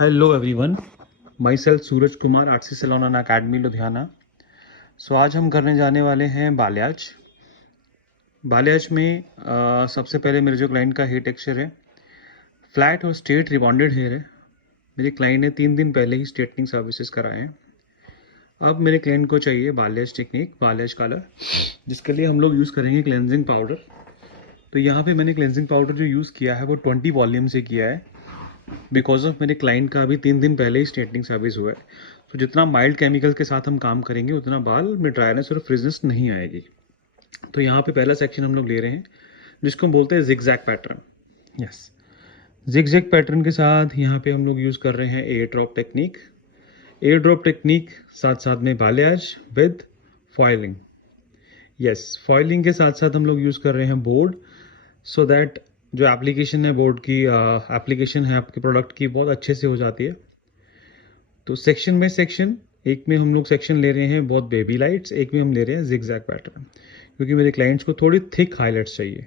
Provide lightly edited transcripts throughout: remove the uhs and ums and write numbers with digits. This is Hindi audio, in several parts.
Hello everyone, myself Suraj Kumar, RC salon and academy Ludhiana. So आज हम करने जाने वाले हैं बाल्याज। बाल्याज में सबसे पहले मेरे जो क्लाइंट का हेयर टेक्सचर है फ्लैट और स्ट्रेट रिबॉन्डेड हेयर है। मेरे क्लाइंट ने 3 दिन पहले ही स्ट्रेटनिंग सर्विसेज कराए हैं। अब मेरे क्लाइंट को चाहिए बाल्याज टेक्निक, बाल्याज कलर, जिसके लिए हम लोग यूज़ करेंगे क्लेंजिंग पाउडर। तो यहाँ पे मैंने क्लेंजिंग पाउडर जो यूज़ किया है वो 20 वॉल्यूम से किया है, बिकॉज ऑफ मेरे क्लाइंट का अभी 3 दिन पहले ही स्ट्रेटनिंग सर्विस हुआ है। तो जितना माइल्ड केमिकल के साथ हम काम करेंगे उतना बाल में ड्राइनेस और फ्रिजनेस नहीं आएगी। तो यहाँ पे पहला सेक्शन हम लोग ले रहे हैं जिसको हम बोलते हैं zigzag pattern. Yes, zigzag pattern के साथ यहाँ पे हम लोग यूज़ कर रहे हैं air drop technique. Air drop technique साथ साथ में बाल्याज विद फॉइलिंग। यस, फॉइलिंग के साथ साथ हम लोग यूज़ कर रहे हैं बोर्ड, सो दैट जो एप्लीकेशन है बोर्ड की, एप्लीकेशन है आपके प्रोडक्ट की, बहुत अच्छे से हो जाती है। तो सेक्शन बाय सेक्शन, एक में हम लोग सेक्शन ले रहे हैं बहुत बेबी लाइट्स, एक में हम ले रहे हैं जिगजैग पैटर्न, क्योंकि मेरे क्लाइंट्स को थोड़ी थिक हाईलाइट्स चाहिए।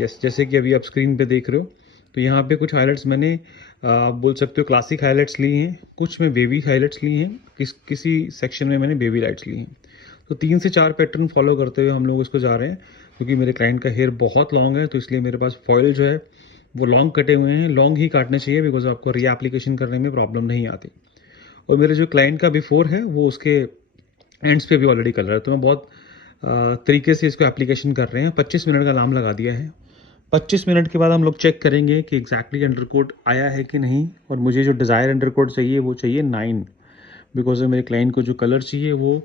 यस, जैसे कि अभी आप स्क्रीन पे देख रहे हो, तो यहाँ पे कुछ हाईलाइट्स मैंने आप बोल सकते हो क्लासिक हाईलाइट्स ली हैं, कुछ में बेबी हाईलाइट्स ली हैं, किसी सेक्शन में मैंने बेबी लाइट्स ली हैं। तो 3 से 4 पैटर्न फॉलो करते हुए हम लोग इसको जा रहे हैं, क्योंकि मेरे क्लाइंट का हेयर बहुत लॉन्ग है, तो इसलिए मेरे पास फॉइल जो है वो लॉन्ग कटे हुए हैं। लॉन्ग ही काटने चाहिए, बिकॉज आपको री एप्लीकेशन करने में प्रॉब्लम नहीं आती। और मेरे जो क्लाइंट का बिफोर है वो उसके एंड्स पे भी ऑलरेडी कलर है, तो मैं बहुत तरीके से इसको एप्लीकेशन कर रहे हैं। 25 मिनट का अलार्म लगा दिया है। 25 मिनट के बाद हम लोग चेक करेंगे कि एग्जैक्टली अंडरकोट आया है कि नहीं। और मुझे जो डिज़ायर अंडरकोट चाहिए वो चाहिए 9, बिकॉज मेरे क्लाइंट को जो कलर चाहिए वो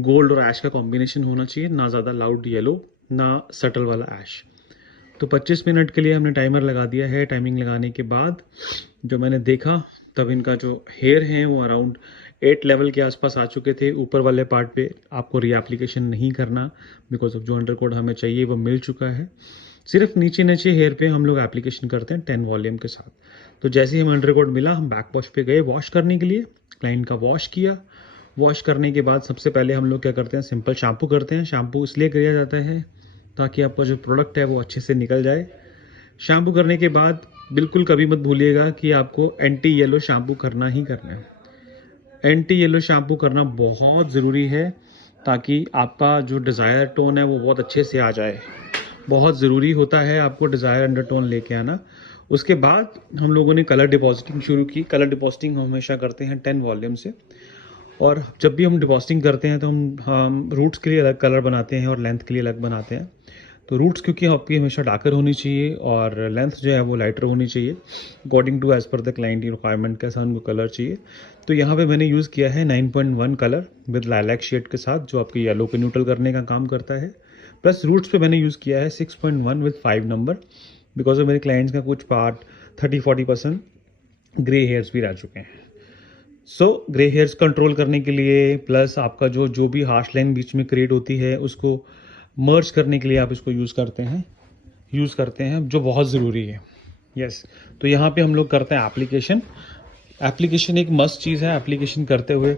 गोल्ड और ऐश का कॉम्बिनेशन होना चाहिए, ना ज़्यादा लाउड येलो ना सटल वाला ऐश। तो 25 मिनट के लिए हमने टाइमर लगा दिया है। टाइमिंग लगाने के बाद जो मैंने देखा, तब इनका जो हेयर है वो अराउंड 8 लेवल के आसपास आ चुके थे। ऊपर वाले पार्ट पे आपको री एप्लीकेशन नहीं करना, बिकॉज ऑफ जो अंडरकोट हमें चाहिए वो मिल चुका है। सिर्फ नीचे नीचे हेयर पे हम लोग एप्लीकेशन करते हैं 10 वॉल्यूम के साथ। तो जैसे ही हमें अंडरकोट मिला, हम बैक वॉश पे गए वॉश करने के लिए। क्लाइंट का वॉश किया। वॉश करने के बाद सबसे पहले हम लोग क्या करते हैं, सिंपल शैम्पू करते हैं। शैम्पू इसलिए किया जाता है ताकि आपका जो प्रोडक्ट है वो अच्छे से निकल जाए। शैम्पू करने के बाद बिल्कुल कभी मत भूलिएगा कि आपको एंटी येलो शैम्पू करना ही करना है। एंटी येलो शैम्पू करना बहुत ज़रूरी है, ताकि आपका जो डिज़ायर टोन है वो बहुत अच्छे से आ जाए। बहुत ज़रूरी होता है आपको डिज़ायर अंडरटोन लेके आना। उसके बाद हम लोगों ने कलर डिपॉजिटिंग शुरू की। कलर डिपॉजिटिंग हम हमेशा करते हैं 10 वॉल्यूम से। और जब भी हम डिपॉजिटिंग करते हैं तो हम रूट्स के लिए अलग कलर बनाते हैं और लेंथ के लिए अलग बनाते हैं। तो रूट्स क्योंकि आपकी हमेशा डार्कर होनी चाहिए और लेंथ जो है वो लाइटर होनी चाहिए, according to as per the client requirement कैसा उनको कलर चाहिए। तो यहाँ पे मैंने यूज़ किया है 9.1 कलर विद लाइलैक शेड के साथ, जो आपकी येलो को न्यूट्रल करने का काम करता है। प्लस रूट्स पे मैंने यूज़ किया है 6.1 विद 5 नंबर, बिकॉज ऑफ मेरे क्लाइंट्स का कुछ पार्ट 30-40% ग्रे हेयर्स भी रह चुके हैं। सो ग्रे हेयर्स कंट्रोल करने के लिए, प्लस आपका जो भी हार्श लाइन बीच में क्रिएट होती है उसको मर्ज करने के लिए आप इसको यूज़ करते हैं, जो बहुत ज़रूरी है। यस, तो यहाँ पे हम लोग करते हैं एप्लीकेशन। एप्लीकेशन एक मस्ट चीज़ है। एप्लीकेशन करते हुए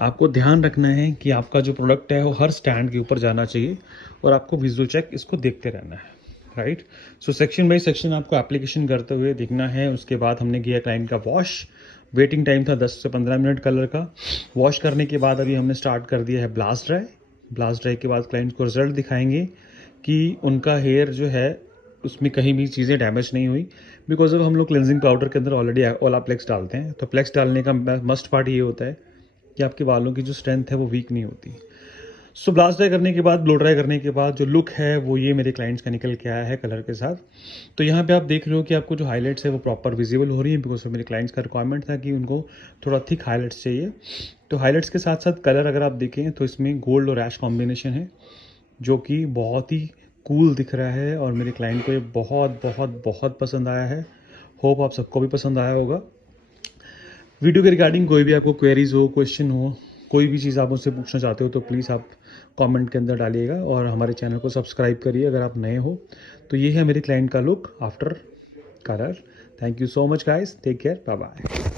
आपको ध्यान रखना है कि आपका जो प्रोडक्ट है वो हर स्टैंड के ऊपर जाना चाहिए, और आपको विजुअल चेक इसको देखते रहना है, right. So section by section आपको एप्लीकेशन करते हुए दिखना है। उसके बाद हमने किया क्लाइंट का वॉश। वेटिंग टाइम था 10 से 15 मिनट कलर का। वॉश करने के बाद अभी हमने स्टार्ट कर दिया है ब्लास्ट ड्राई। ब्लास्ट ड्राई के बाद क्लाइंट को रिजल्ट दिखाएंगे कि उनका हेयर जो है उसमें कहीं भी चीज़ें डैमेज नहीं हुई, बिकॉज अब हम लोग क्लेंजिंग पाउडर के अंदर ऑलरेडी ओलाप्लेक्स डालते हैं। तो प्लेक्स डालने का मस्ट पार्ट ये होता है कि आपके बालों की जो स्ट्रेंथ है वो वीक नहीं होती। सो ब्लास्ट ड्राई करने के बाद, ब्लो ड्राई करने के बाद जो लुक है वो ये मेरे क्लाइंट्स का निकल के आया है कलर के साथ। तो यहाँ पे आप देख रहे हो कि आपको जो हाईलाइट्स है वो प्रॉपर विजिबल हो रही है, बिकॉज मेरे क्लाइंट्स का रिक्वायरमेंट था कि उनको थोड़ा थिक हाईलाइट्स चाहिए। तो हाईलाइट्स के साथ साथ कलर अगर आप देखें तो इसमें गोल्ड और ऐश कॉम्बिनेशन है, जो कि बहुत ही कूल दिख रहा है, और मेरे क्लाइंट को ये बहुत बहुत बहुत पसंद आया है। होप आप सबको भी पसंद आया होगा। वीडियो के रिगार्डिंग कोई भी आपको क्वेरीज हो, क्वेश्चन हो, कोई भी चीज़ आप मुझसे पूछना चाहते हो तो प्लीज़ आप कमेंट के अंदर डालिएगा, और हमारे चैनल को सब्सक्राइब करिए अगर आप नए हो। तो ये है मेरे क्लाइंट का look after colour. Thank you so much guys, take care, bye bye.